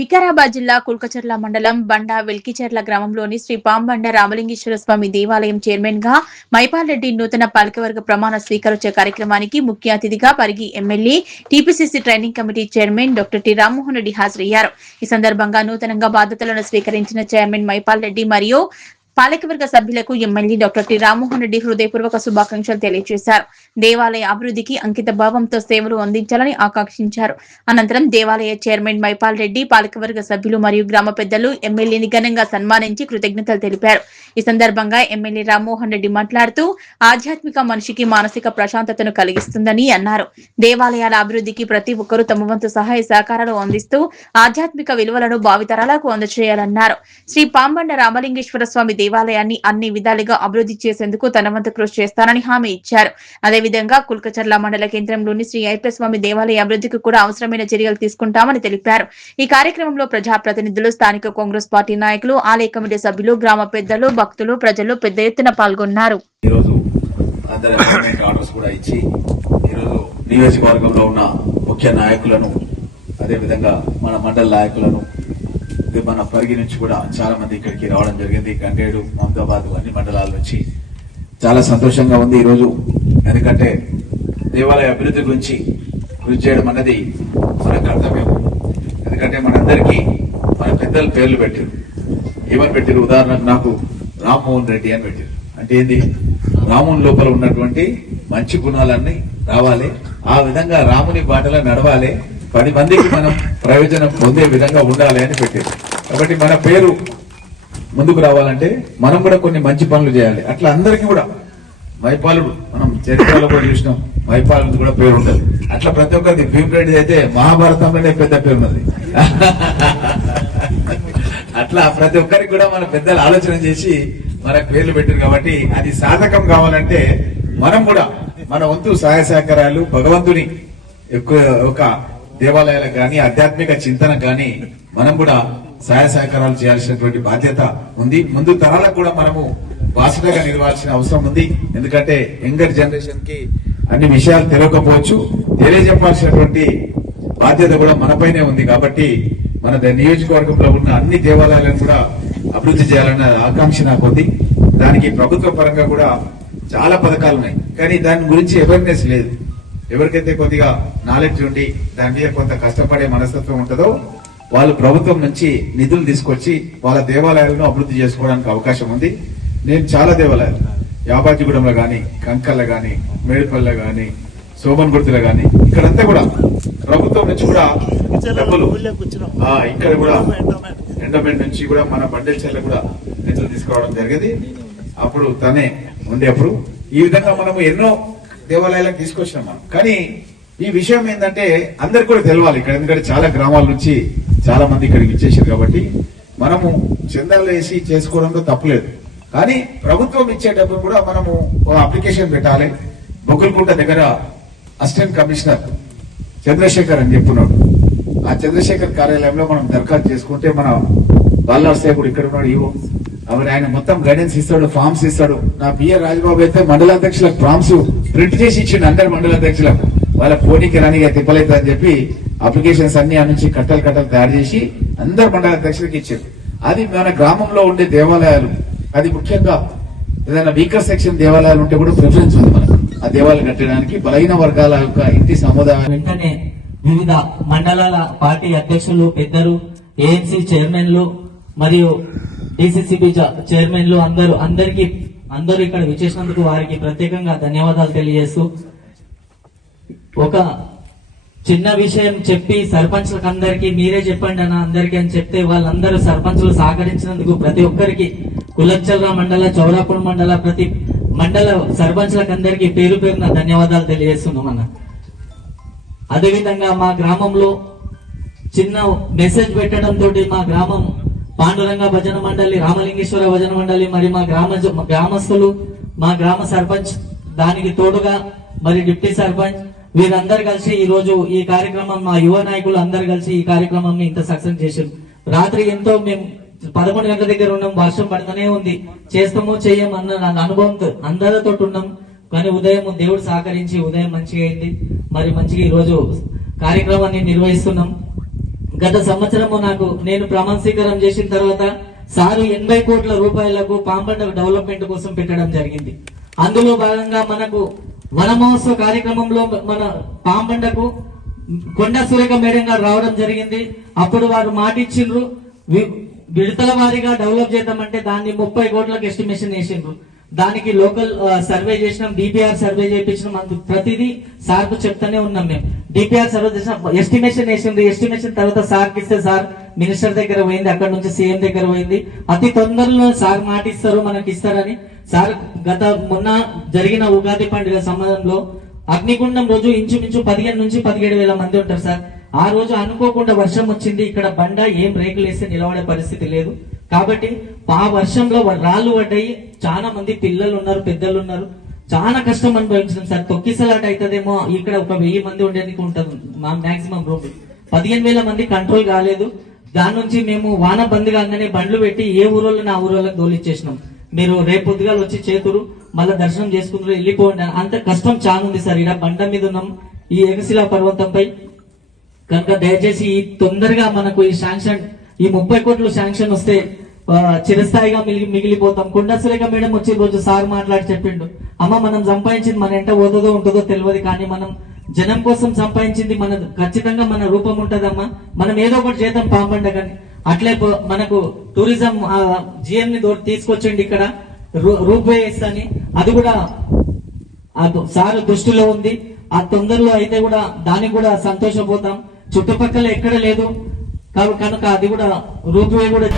వికారాబాద్ జిల్లా కుల్కచర్ల మండలం బండా వెల్కిచెర్ల గ్రామంలోని శ్రీ పాంబండ రామలింగేశ్వర స్వామి దేవాలయం చైర్మన్ గా మైపాల్ రెడ్డి నూతన పాలకవర్గ ప్రమాణ స్వీకారోత్సవ కార్యక్రమానికి ముఖ్య అతిథిగా Parigi MLA TPCC training committee chairman doctor T Rammohan Reddy హాజరయ్యారు. ఈ సందర్భంగా నూతనంగా బాధ్యతలను స్వీకరించిన చైర్మన్ మైపాల్ రెడ్డి మరియు పాలకవర్గ సభ్యులకు MLA doctor T Rammohan Reddy హృదయపూర్వక శుభాకాంక్షలు తెలియజేశారు. దేవాలయ అభివృద్ధికి అంకిత భావంతో సేవలు అందించాలని ఆకాంక్షించారు. అనంతరం దేవాలయ చైర్మన్ మైపాల్ రెడ్డి, పాలకవర్గ సభ్యులు మరియు గ్రామ పెద్దలు ఎమ్మెల్యేని ఘనంగా సన్మానించి కృతజ్ఞతలు తెలిపారు. ఈ సందర్భంగా ఎమ్మెల్యే రామ్మోహన్ రెడ్డి మాట్లాడుతూ ఆధ్యాత్మిక మనిషికి మానసిక ప్రశాంతతను కలిగిస్తుందని అన్నారు. దేవాలయాల అభివృద్ధికి ప్రతి ఒక్కరూ తమ వంతు సహాయ సహకారాలు అందిస్తూ ఆధ్యాత్మిక విలువలను భావితరాలకు అందజేయాలన్నారు. శ్రీ పాంబండ రామలింగేశ్వర స్వామి దేవాలయాన్ని అన్ని విధాలుగా అభివృద్ధి చేసేందుకు తన వంతు కృషి చేస్తానని హామీ ఇచ్చారు. అదేవిధంగా కుల్కచర్ల మండల కేంద్రంలోని శ్రీ అయ్యప్ప స్వామి దేవాలయ అభివృద్ధికి కూడా అవసరమైన చర్యలు తీసుకుంటామని తెలిపారు. ఈ కార్యక్రమంలో ప్రజాప్రతినిధులు, స్థానిక కాంగ్రెస్ పార్టీ నాయకులు, ఆలయ కమిటీ సభ్యులు, గ్రామ పెద్దలు, భక్తులు, ప్రజలు పెద్ద ఎత్తున పాల్గొన్నారు. నియోజకవర్గంలో ఉన్న ముఖ్య నాయకులను, అదేవిధంగా మన మండల నాయకులను, మన పరిగి నుంచి కూడా చాలా మంది ఇక్కడికి రావడం జరిగింది. గంగేడు, మమతాబాద్ అన్ని మండలాల నుంచి చాలా సంతోషంగా ఉంది ఈరోజు. ఎందుకంటే దేవాలయ అభివృద్ధి గురించి కృషి చేయడం అన్నది మన కర్తవ్యం. ఎందుకంటే మనందరికీ మన పెద్దలు పేర్లు పెట్టారు. ఏమని పెట్టారు? ఉదాహరణకు నాకు రామ్మోహన్ రెడ్డి అని పెట్టారు. అంటే ఏంది? రాముని లోపల ఉన్నటువంటి మంచి గుణాలన్నీ రావాలి, ఆ విధంగా రాముని బాటలో నడవాలి, 10 మందికి మనం ప్రయోజనం పొందే విధంగా ఉండాలి అని పెట్టారు. కాబట్టి మన పేరు ముందుకు రావాలంటే మనం కూడా కొన్ని మంచి పనులు చేయాలి. అట్లా అందరికీ కూడా మైపాలుడు, మనం చరిత్రలో కూడా చూసినాం, మైపాలుడు కూడా పేరు ఉంటుంది. అట్లా ప్రతి ఒక్కరికి భీమరెడ్డి అయితే మహాభారతంలోనే పెద్ద పేరు ఉన్నది. అట్లా ప్రతి ఒక్కరికి కూడా మన పెద్దలు ఆలోచన చేసి మనకు పేర్లు పెట్టారు. కాబట్టి అది సాధకం కావాలంటే మనం కూడా మన వంతు సహాయ సహకారాలు భగవంతుని ఒక దేవాలయాలకు కానీ ఆధ్యాత్మిక చింతన కానీ మనం కూడా సహాయ సహకారాలు చేయాల్సినటువంటి బాధ్యత ఉంది. ముందు తరాలకు కూడా మనము బాసటగా నిలవాల్సిన అవసరం ఉంది. ఎందుకంటే యంగర్ జనరేషన్ కి అన్ని విషయాలు తెలియకపోవచ్చు, తెలియజెప్పాల్సినటువంటి బాధ్యత కూడా మనపైనే ఉంది. కాబట్టి మన నియోజకవర్గంలో ఉన్న అన్ని దేవాలయాలను కూడా అభివృద్ధి చేయాలన్న ఆకాంక్ష నాకు ఉంది. దానికి ప్రభుత్వ పరంగా కూడా చాలా పథకాలు ఉన్నాయి, కానీ దాని గురించి అవేర్నెస్ లేదు. ఎవరికైతే కొద్దిగా నాలెడ్జ్ ఉండి దాని మీద కొంత కష్టపడే మనస్తత్వం ఉంటుందో వాళ్ళు ప్రభుత్వం నుంచి నిధులు తీసుకొచ్చి వాళ్ళ దేవాలయాలను అభివృద్ధి చేసుకోవడానికి అవకాశం ఉంది. నేను చాలా దేవాలయాలు యాబాజీగూడెంలో గాని, కంకల్లో గాని, మేడిపల్లిలో గాని, సోమన్ గుర్తులో గాని, ఇక్కడంతా కూడా ప్రభుత్వం నుంచి కూడా డబ్బులు, ఇక్కడ కూడా ఎండోమెంట్ నుంచి కూడా మన బండెల్చెల్ల కూడా నిధులు తీసుకోవడం జరిగింది. అప్పుడు తనే ఉండేప్పుడు ఈ విధంగా మనము ఎన్నో దేవాలయాలకు తీసుకొచ్చినాం మనం. కానీ ఈ విషయం ఏంటంటే అందరికి కూడా తెలవాలి ఇక్కడ. ఎందుకంటే చాలా గ్రామాల నుంచి చాలా మంది ఇక్కడికి ఇచ్చేసారు. కాబట్టి మనము చందాలు వేసి చేసుకోవడంలో తప్పులేదు, కానీ ప్రభుత్వం ఇచ్చేటప్పుడు కూడా మనము అప్లికేషన్ పెట్టాలి. బొక్కులకుంట దగ్గర అసిస్టెంట్ కమిషనర్ చంద్రశేఖర్ అని చెప్పున్నాడు. ఆ చంద్రశేఖర్ కార్యాలయంలో మనం దరఖాస్తు చేసుకుంటే మన బాలనరసేపుడు ఇక్కడ ఉన్నాడు, ఇవో అవి ఆయన మొత్తం గైడెన్స్ ఇస్తాడు, ఫార్మ్స్ ఇస్తాడు. నా పిఆర్ రాజబాబు అయితే మండలాధ్యక్షులకు ఫార్మ్స్ ప్రింట్ చేసి ఇచ్చిండు. అందరు మండలాధ్యక్షులకు వాళ్ళ పోటీకి రానిగా తిప్పలేదు అని చెప్పి అప్లికేషన్స్ అన్ని ఆ నుంచి కట్టలు తయారు చేసి అందరు మండలాధ్యక్షులకు ఇచ్చారు. అది మన గ్రామంలో ఉండే దేవాలయాలు, అది ముఖ్యంగా ఏదైనా వీకర్ సెక్షన్ దేవాలయాలు ఉంటే కూడా ప్రిఫరెన్స్ ఉంది మనకు. ఆ దేవాలయం కట్టడానికి బలహీన వర్గాల యొక్క ఇంటి సముదాయం. వెంటనే వివిధ మండలాల పార్టీ అధ్యక్షులు, పెద్దలు, ఏఎంసీ చైర్మన్లు మరియు డిసిసిబి చైర్మన్లు అందరూ ఇక్కడ విచ్చేసినందుకు వారికి ప్రత్యేకంగా ధన్యవాదాలు తెలియజేస్తూ, ఒక చిన్న విషయం చెప్పి సర్పంచ్లకు అందరికి మీరే చెప్పండి అన్న అందరికి అని చెప్తే వాళ్ళందరూ సర్పంచ్లు సహకరించినందుకు ప్రతి ఒక్కరికి కులచర్ల మండల, చౌరాపూర్ మండల ప్రతి మండల సర్పంచ్లకు అందరికి పేరు పేరున ధన్యవాదాలు తెలియజేస్తున్నాం అన్న. అదేవిధంగా మా గ్రామంలో చిన్న మెసేజ్ పెట్టడం తోటి మా గ్రామం పాండురంగ భజన మండలి, రామలింగేశ్వర భజన మండలి, మరి మా గ్రామస్తులు, మా గ్రామ సర్పంచ్, దానికి తోడుగా మరి డిప్యూటీ సర్పంచ్ వీరందరూ కలిసి ఈ రోజు ఈ కార్యక్రమం, మా యువ నాయకులు అందరు కలిసి ఈ కార్యక్రమం ఇంత సక్సెస్ చేశారు. రాత్రి ఎంతో మేము 11 గంటల దగ్గర ఉన్నాం, వర్షం పడుతూనే ఉంది, చేస్తామో చెయ్యం అన్న అనుభవంతో అందరితో ఉన్నాం. కానీ ఉదయం దేవుడు సహకరించి ఉదయం మంచిగా అయింది. మరి మంచిగా ఈ రోజు కార్యక్రమాన్ని నిర్వహిస్తున్నాం. గత సంవత్సరము నేను ప్రమాణ స్వీకారం చేసిన తర్వాత సారు 80 కోట్ల రూపాయలకు పాంబండ డెవలప్మెంట్ కోసం పెట్టడం జరిగింది. అందులో భాగంగా మనకు వన మహోత్సవ కార్యక్రమంలో మన పాంబండకు కొండ సురేఖ మేడం గారు రావడం జరిగింది. అప్పుడు వారు మాట ఇచ్చిండ్రు, విడతల వారీగా డెవలప్ చేద్దామంటే దాన్ని 30 కోట్లకు ఎస్టిమేషన్ వేసిండ్రు. దానికి లోకల్ సర్వే చేసినాం, డిపిఆర్ సర్వే చేయించినాం. అందుకు ప్రతిదీ సార్కు చెప్తానే ఉన్నాం. మేము డిపిఆర్ సర్వే చేసిన ఎస్టిమేషన్ వేసింది. ఎస్టిమేషన్ తర్వాత సార్కి ఇస్తే సార్ మినిస్టర్ దగ్గర పోయింది, అక్కడ నుంచి సీఎం దగ్గర పోయింది. అతి తొందరలో సార్ మాట ఇస్తారు, మనకి ఇస్తారని సార్ మొన్న జరిగిన ఉగాది పండుగ సమయంలో అగ్నిగుండం రోజు ఇంచుమించు 15 నుంచి 17,000 మంది ఉంటారు సార్. ఆ రోజు అనుకోకుండా వర్షం వచ్చింది. ఇక్కడ బండ ఏం రేకులు వేస్తే నిలబడే పరిస్థితి లేదు. కాబట్టి ఆ వర్షంలో రాళ్ళు పడ్డాయి. చాలా మంది పిల్లలు ఉన్నారు, పెద్దలు ఉన్నారు. చాలా కష్టం అనుభవించడం సార్. తొక్కిసలాట అవుతుందేమో, ఇక్కడ ఒక 1000 మంది ఉండేందుకు ఉంటుంది మా మాక్సిమం రోజు. 15,000 మంది కంట్రోల్ కాలేదు. దాని నుంచి మేము వాన బంద్ కాగానే బండ్లు పెట్టి ఏ ఊరోళ్ళని ఆ ఊరోళ్ళకి దోలిచ్చేసినాం. మీరు రేపు పొద్దుగాలు వచ్చి చేతురు, మళ్ళీ దర్శనం చేసుకుంటారు, వెళ్ళిపోండి. అంత కష్టం చాలా ఉంది సార్. ఇక్కడ బండ మీద ఉన్నాం ఈ ఏకశిలా పర్వతంపై. కనుక దయచేసి తొందరగా మనకు ఈ శాంక్షన్, ఈ 30 కోట్లు శాంక్షన్ వస్తే చిరస్థాయిగా మిగిలిపోతాం. కొండ సురేఖ మేడం వచ్చే రోజు సార్ మాట్లాడి చెప్పిండు, అమ్మ మనం సంపాదించింది మన ఎంట ఓదదో ఉంటుందో తెలియదు, కానీ మనం జనం కోసం సంపాదించింది మన ఖచ్చితంగా మన రూపం ఉంటదమ్మా, మనం ఏదో ఒకటి చేద్దాం పాంబండ. కానీ అట్లే మనకు టూరిజం జిఎం ని తీసుకొచ్చండి ఇక్కడ రూప్ వే అని, అది కూడా సార్ దృష్టిలో ఉంది. ఆ తొందరలో అయితే కూడా దానికి కూడా సంతోషపోతాం. చుట్టుపక్కల ఎక్కడ లేదు కనుక అది కూడా రూప్ వే కూడా